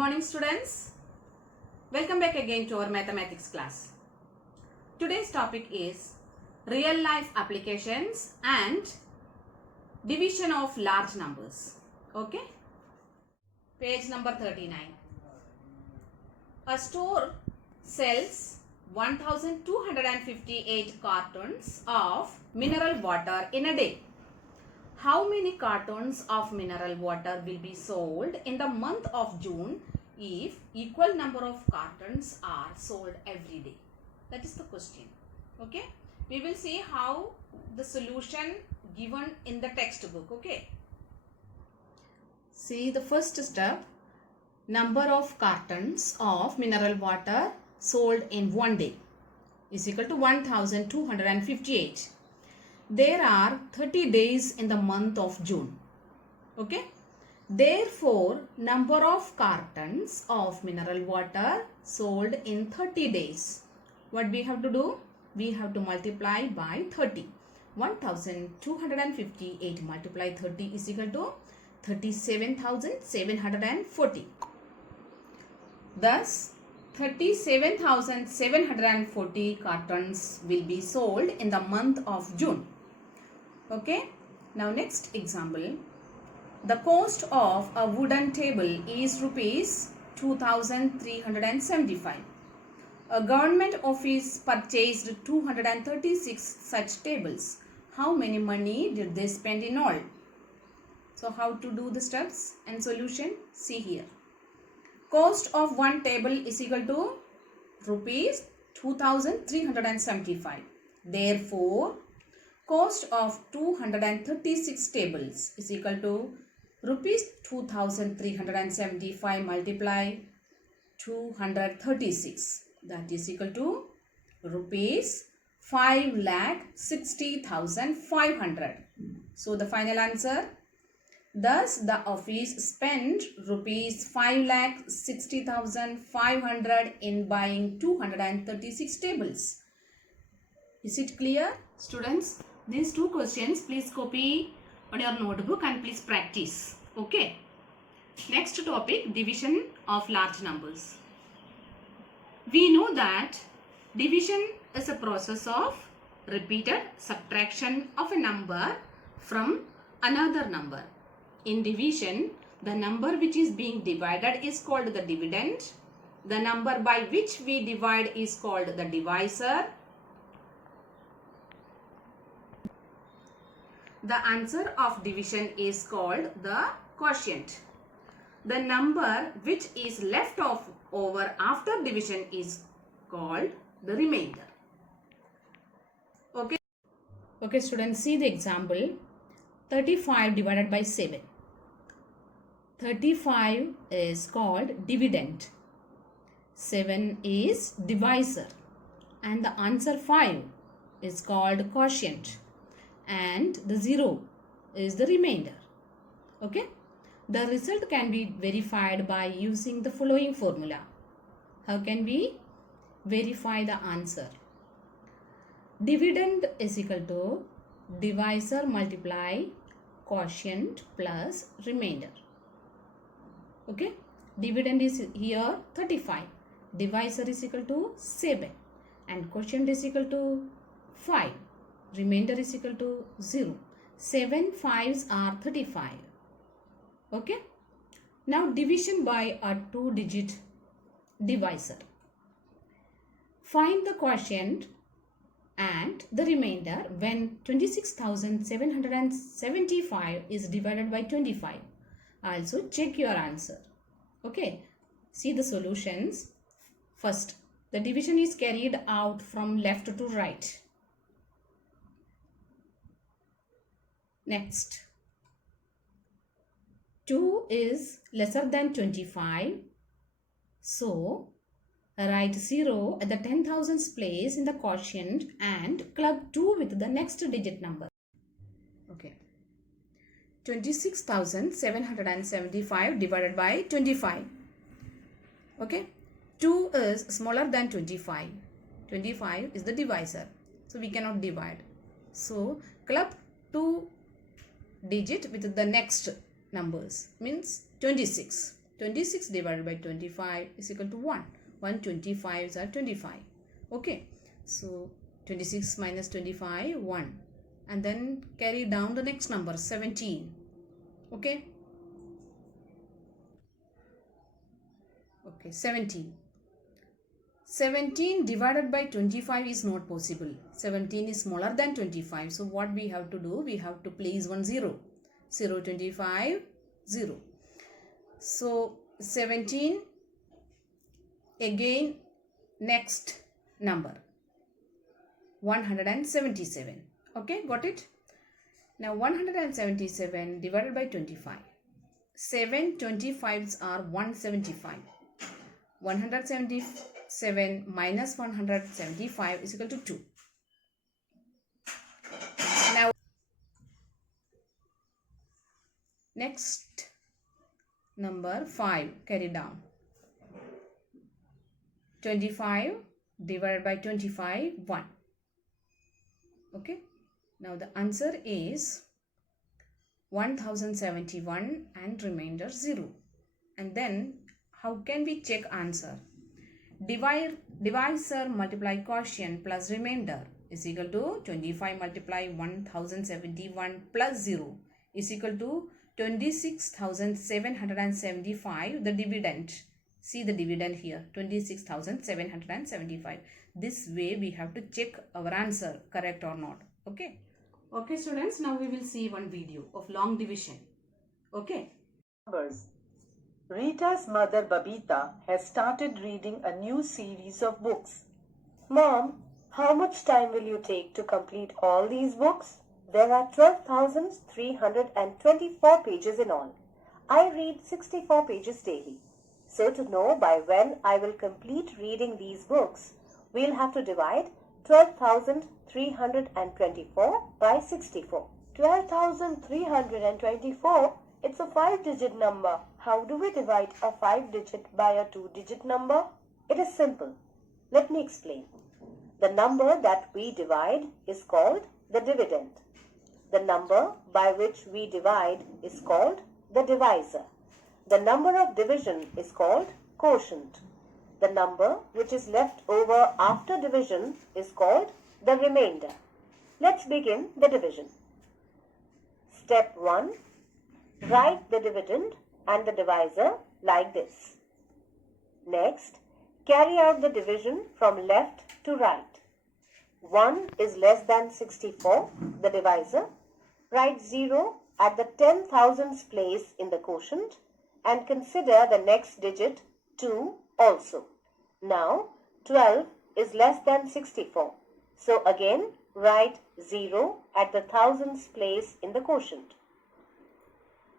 morning students. Welcome back again to our mathematics class. Today's topic is real life applications and division of large numbers. Okay. Page number 39. A store sells 1258 cartons of mineral water in a day. How many cartons of mineral water will be sold in the month of June if equal number of cartons are sold every day? That is the question. Okay. We will see how the solution given in the textbook. Okay. See the first step. Number of cartons of mineral water sold in one day is equal to 1258. There are 30 days in the month of June. Okay. Therefore, number of cartons of mineral water sold in 30 days. What we have to do? We have to multiply by 30. 1258 multiply 30 is equal to 37,740. Thus, 37,740 cartons will be sold in the month of June. Okay. Now next example. The cost of a wooden table is rupees 2,375. A government office purchased 236 such tables. How many money did they spend in all? So how to do the steps and solution? See here. Cost of one table is equal to rupees 2,375. Therefore, cost of 236 tables is equal to rupees 2,375 multiply 236. That is equal to rupees 5,60,500. So the final answer. Thus, the office spent rupees 5,60,500 in buying 236 tables. Is it clear, students? These two questions please copy on your notebook and please practice. Okay. Next topic, division of large numbers. We know that division is a process of repeated subtraction of a number from another number. In division, the number which is being divided is called the dividend. The number by which we divide is called the divisor. The answer of division is called the quotient. The number which is left over after division is called the remainder. Okay. Okay, students, see the example. 35 divided by 7. 35 is called dividend. 7 is divisor. And the answer 5 is called quotient. And the 0 is the remainder. Okay. The result can be verified by using the following formula. How can we verify the answer? Dividend is equal to divisor multiply quotient plus remainder. Okay. Dividend is here 35. Divisor is equal to 7. And quotient is equal to 5. Remainder is equal to 0. 7 5s are 35. Okay. Now division by a 2-digit divisor. Find the quotient and the remainder when 26,775 is divided by 25. Also check your answer. Okay. See the solutions. First, the division is carried out from left to right. Next, 2 is lesser than 25. So, write 0 at the 10,000s place in the quotient and club 2 with the next digit number. Okay. 26,775 divided by 25. Okay. 2 is smaller than 25. 25 is the divisor. So, we cannot divide. So, club 2 digit with the next numbers means 26. 26 divided by 25 is equal to 1. 125s are 25. Okay. So 26 minus 25, 1. And then carry down the next number, 17. Okay. Okay, 17. 17 divided by 25 is not possible. 17 is smaller than 25. So what we have to do? We have to place one 0. 0, 25, 0. So 17, again next number, 177. Okay, got it? Now 177 divided by 25. 7 25s are 175. 177 minus 175 is equal to 2. Now next number 5, carry down. 25 divided by 25, 1. Okay. Now the answer is 1071 and remainder 0. And then how can we check answer? Divisor multiply quotient plus remainder is equal to 25 multiply 1071 plus 0 is equal to 26,775. The dividend. See the dividend here, 26,775. This way we have to check our answer correct or not. Okay. Okay students, now we will see one video of long division. Okay. Numbers. Rita's mother Babita has started reading a new series of books. Mom, how much time will you take to complete all these books? There are 12,324 pages in all. I read 64 pages daily. So to know by when I will complete reading these books, we'll have to divide 12,324 by 64. 12,324, it's a 5-digit number. How do we divide a 5-digit by a 2-digit number? It is simple. Let me explain. The number that we divide is called the dividend. The number by which we divide is called the divisor. The number of division is called quotient. The number which is left over after division is called the remainder. Let's begin the division. Step 1. Write the dividend and the divisor like this. Next, carry out the division from left to right. 1 is less than 64, the divisor. Write 0 at the 10,000s place in the quotient and consider the next digit 2 also. Now 12 is less than 64. So again write 0 at the thousands place in the quotient.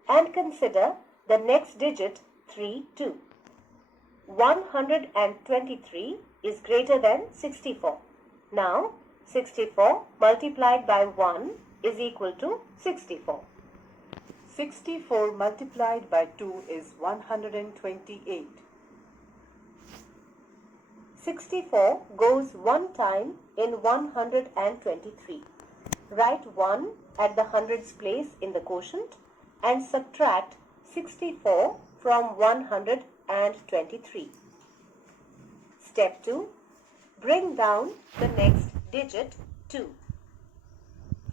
And consider the next digit 3 too. 123 is greater than 64. Now 64 multiplied by 1 is equal to 64. 64 multiplied by 2 is 128. 64 goes one time in 123. Write 1 at the hundreds place in the quotient and subtract 64 from 123. Step 2. Bring down the next digit 2.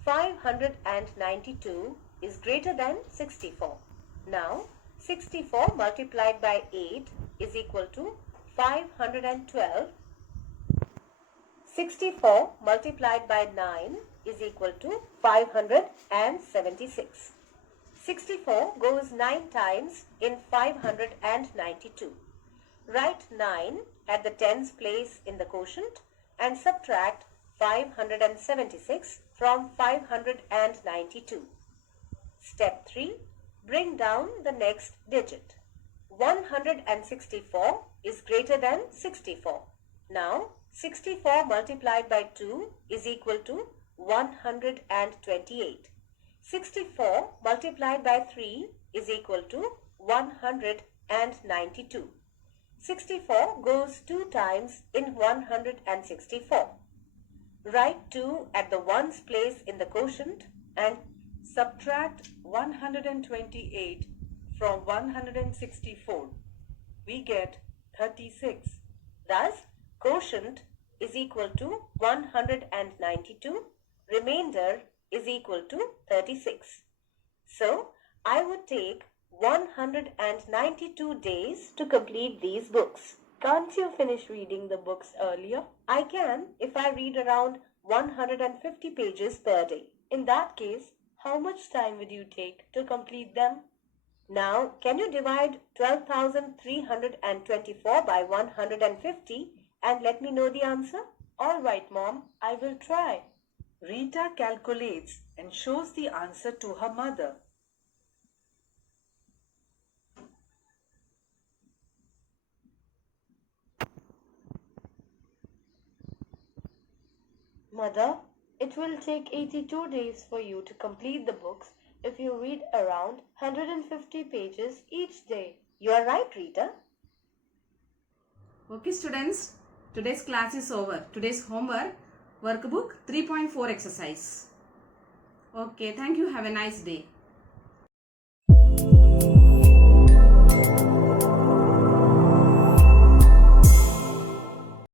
592 is greater than 64. Now 64 multiplied by 8 is equal to 512. 64 multiplied by 9 is equal to 576. 64 goes 9 times in 592. Write 9 at the tens place in the quotient and subtract 576 from 592. Step 3. Bring down the next digit. 164 is greater than 64. Now 64 multiplied by 2 is equal to 128. 64 multiplied by 3 is equal to 192. 64 goes 2 times in 164. Write 2 at the ones place in the quotient and Subtract 128 from 164. We get 36. Thus, quotient is equal to 192, remainder is equal to 36. So, I would take 192 days to complete these books. Can't you finish reading the books earlier? I can if I read around 150 pages per day. In that case, how much time would you take to complete them? Now, can you divide 12,324 by 150 and let me know the answer? All right, Mom, I will try. Rita calculates and shows the answer to her mother. Mother, it will take 82 days for you to complete the books if you read around 150 pages each day. You are right, Rita. Okay students, today's class is over. Today's homework, workbook 3.4 exercise. Okay, thank you. Have a nice day.